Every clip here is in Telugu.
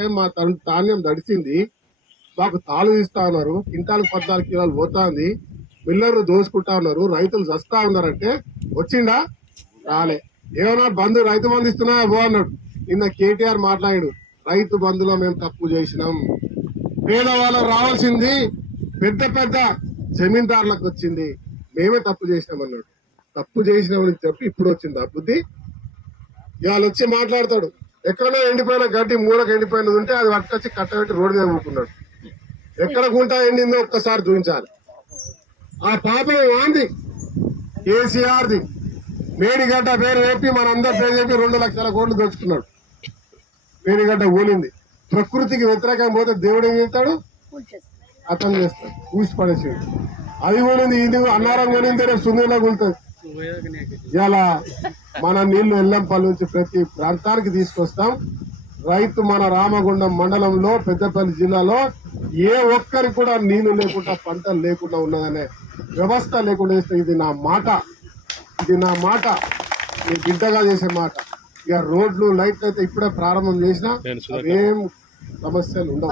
అంటే మా ధాన్యం తడిసింది, మాకు తాళు తీస్తా ఉన్నారు, కింటాలకు 14 కిలోలు పోతా ఉంది, మిల్లర్లు దోసుకుంటా ఉన్నారు, రైతులు చస్తా ఉన్నారంటే వచ్చిండా? రాలే. ఏమన్నా బంధు రైతు బంధు ఇస్తున్నా బో అన్నాడు. నిన్న కేటీఆర్ మాట్లాడాడు, రైతు బంధులో మేము తప్పు చేసినాం, పేదవాళ్ళకు రావాల్సింది పెద్ద పెద్ద జమీందారులకు వచ్చింది, మేమే తప్పు చేసినాం అన్నాడు. తప్పు చేసినామని చెప్పి ఇప్పుడు వచ్చింది ఆ బుద్ధి. ఇవాళ వచ్చి మాట్లాడతాడు, ఎక్కడో ఎండిపోయిన గడ్డి మూలకు ఎండిపోయినది ఉంటే అది పట్టుకొచ్చి కట్టబెట్టి రోడ్డు మీద ఊరుకున్నాడు. ఎక్కడ గుంట ఎండిందో ఒక్కసారి చూపించాలి. ఆ పాపం వాంది కేసీఆర్ది. మేడిగడ్డ పేరు చెప్పి మనందరి పేరు చెప్పి 2 లక్షల కోట్లు దోచుకున్నాడు. మేడిగడ్డ ఊలింది. ప్రకృతికి వ్యతిరేకంగా పోతే దేవుడు ఏం చేస్తాడు? అర్థం చేస్తాడు, ఊసి పడేసాడు. అది ఊలింది, ఇది అన్నారం కొనింది, రేపు సుందరలా కూలుతుంది. ఇలా మన నీళ్లు ఎల్లంపల్లి నుంచి ప్రతి ప్రాంతానికి తీసుకొస్తాం. రైతు మన రామగుండం మండలంలో పెద్దపల్లి జిల్లాలో ఏ ఒక్కరికి కూడా నీళ్లు లేకుండా పంటలు లేకుండా ఉన్నదనే వ్యవస్థ లేకుండా చేస్తే ఇది నా మాట, ఇది నా మాట, నీ బిడ్డగా చేసే మాట. ఇక రోడ్లు లైట్లు అయితే ఇప్పుడే ప్రారంభం చేసినా ఏం సమస్యలు ఉండవు.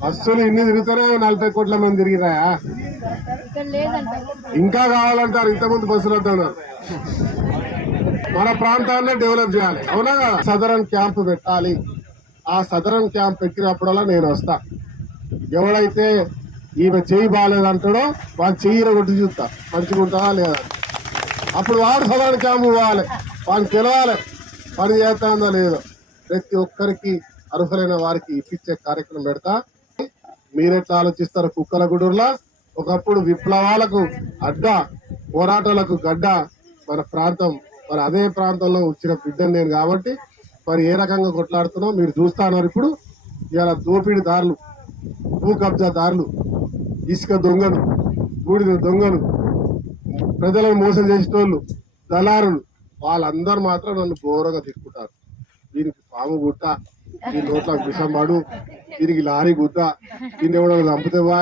బస్సులు ఇన్ని తిరుగుతారే 40 కోట్ల మంది తిరిగిరాయా? ఇంకా కావాలంటారు, ఇంతకుముందు బస్సులు వద్దన్నారు. మన ప్రాంతాన్ని డెవలప్ చేయాలి, అవునా కదా? సదరన్ క్యాంప్ పెట్టాలి. ఆ సదరన్ క్యాంప్ పెట్టినప్పుడల్లా నేను వస్తా. ఎవడైతే ఈమె చెయ్యి బాగాలేదంటాడో వాడు చెయ్యి కొట్టి చూస్తా మంచిగా ఉంటుందా లేదా. అప్పుడు వాడు సదరన్ క్యాంప్ పోవాలి, వాడిని తెలవాలి పని చేస్తుందో లేదో. ప్రతి ఒక్కరికి అర్హులైన వారికి ఇప్పించే కార్యక్రమం పెడతా. మీరెట్లా ఆలోచిస్తారు? కుక్కల గుడూరులా ఒకప్పుడు విప్లవాలకు అడ్డ, పోరాటాలకు గడ్డ మన ప్రాంతం. మరి అదే ప్రాంతంలో వచ్చిన బిడ్డను నేను కాబట్టి మరి ఏ రకంగా కొట్లాడుతున్నావు మీరు చూస్తా ఉన్నారు. ఇప్పుడు ఇవాళ దోపిడీ దారులు, భూ కబ్జా దారులు, ఇసుక దొంగలు, బూడిద దొంగలు, ప్రజలను మోసం చేసేటోళ్ళు, దళారులు, వాళ్ళందరూ మాత్రం నన్ను ఘోరంగా తిట్టుకుంటారు. దీనికి పాము గుట్ట, ఈ నోట్ల విషం పడు, దీనికి లారీ గుద్ద, దీన్ని ఎవడో చంపుతావా,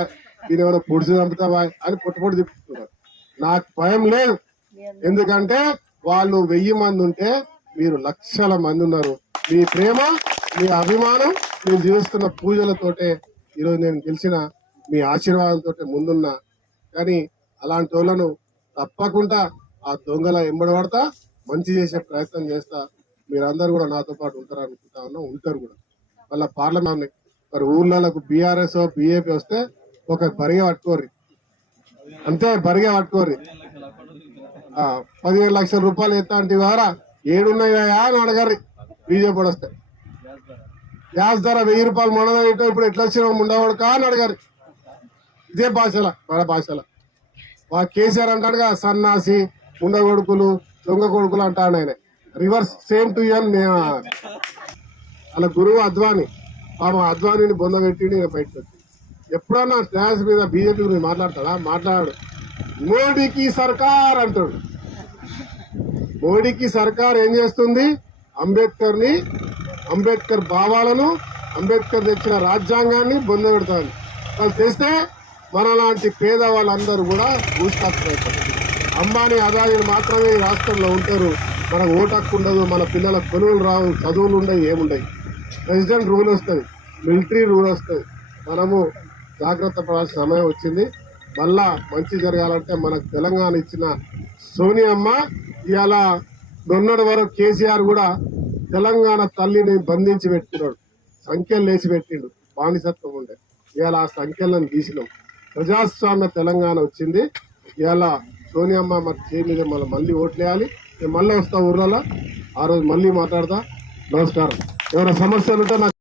దీన్ని ఎవడో పొడిచి చంపుతావా అని పొట్టుపొడి తిప్పుతున్నారు. నాకు భయం లేదు, ఎందుకంటే వాళ్ళు 1000 మంది ఉంటే మీరు లక్షల మంది ఉన్నారు. మీ ప్రేమ, మీ అభిమానం, నేను జీవిస్తున్న పూజలతోటే ఈరోజు నేను గెలిచిన, మీ ఆశీర్వాదంతో ముందున్నా. కానీ అలాంటి వాళ్ళను తప్పకుండా ఆ దొంగల ఎంబడబడతా, మంచి చేసే ప్రయత్నం చేస్తా. మీరందరూ కూడా నాతో పాటు ఉంటారు అనుకుంటా ఉన్నా, ఉంటారు కూడా. మళ్ళీ పార్లమెంట్ మరి ఊళ్ళకు బీఆర్ఎస్ బీఏపీ వస్తే ఒక బరిగా పట్టుకోర్రి, అంతే బరిగా పట్టుకోర్రి. 15 లక్షల రూపాయలు ఎత్తా అంటే వారా 7 ఉన్నాయా అని అడగారి. బీజేపీ వస్తే గ్యాస్ ధర 1000 రూపాయలు మొన్న ఇప్పుడు ఎట్లా వచ్చినా ఉండవాడు అని అడగారు. ఇదే భాషల మన భాషల కేసీఆర్ అంటాడుగా సన్నాసి, ఉండగొడుకులు, దొంగ కొడుకులు అంటాడు ఆయన. రివర్స్ సేమ్ టు ఎన్. అలా గురువు అద్వానీ, పాపం అద్వానీని బొందబెట్టి బయటకు వచ్చి ఎప్పుడన్నా స్టాండ్స్ మీద బీజేపీ గురించి మాట్లాడతాడా? మాట్లాడాడు. మోడీకి సర్కార్ అంటాడు. మోడీకి సర్కార్ ఏం చేస్తుంది? అంబేద్కర్ భావాలను, అంబేద్కర్ తెచ్చిన రాజ్యాంగాన్ని బొందబెడతాను. అది తెస్తే మనలాంటి పేదవాళ్ళందరూ కూడా భూస్థాపితమవుతారు. అంబానీ, అదానీలు మాత్రమే ఈ రాష్ట్రంలో ఉంటారు. మనకు ఓటు హక్కు ఉండదు, మన పిల్లలకు కొనుగోలు రావు, చదువులు ఉండవు, ఏముండవు. ప్రెసిడెంట్ రూల్ వస్తుంది, మిలిటరీ రూల్ వస్తుంది. మనము జాగ్రత్త పడాల్సిన సమయం వచ్చింది. మళ్ళా మంచి జరగాలంటే మనకు తెలంగాణ ఇచ్చిన సోనియమ్మ ఇవాళ మొన్నటి వరకు కేసీఆర్ కూడా తెలంగాణ తల్లిని బంధించి పెట్టుకున్నాడు, సంఖ్యలు వేసి పెట్టిండు, బానిసత్వం ఉండే. ఇవాళ ఆ సంఖ్యలను తీసినాం, ప్రజాస్వామ్య తెలంగాణ వచ్చింది. ఇవాళ సోనియమ్మ మరి చేయి మీద మళ్ళీ ఓట్లేయాలి. నేను మళ్ళీ వస్తా ఊర్లలో, ఆ రోజు మళ్ళీ మాట్లాడతా. నమస్కారం. ఎవరైనా సమస్యలు ఉంటే నాకు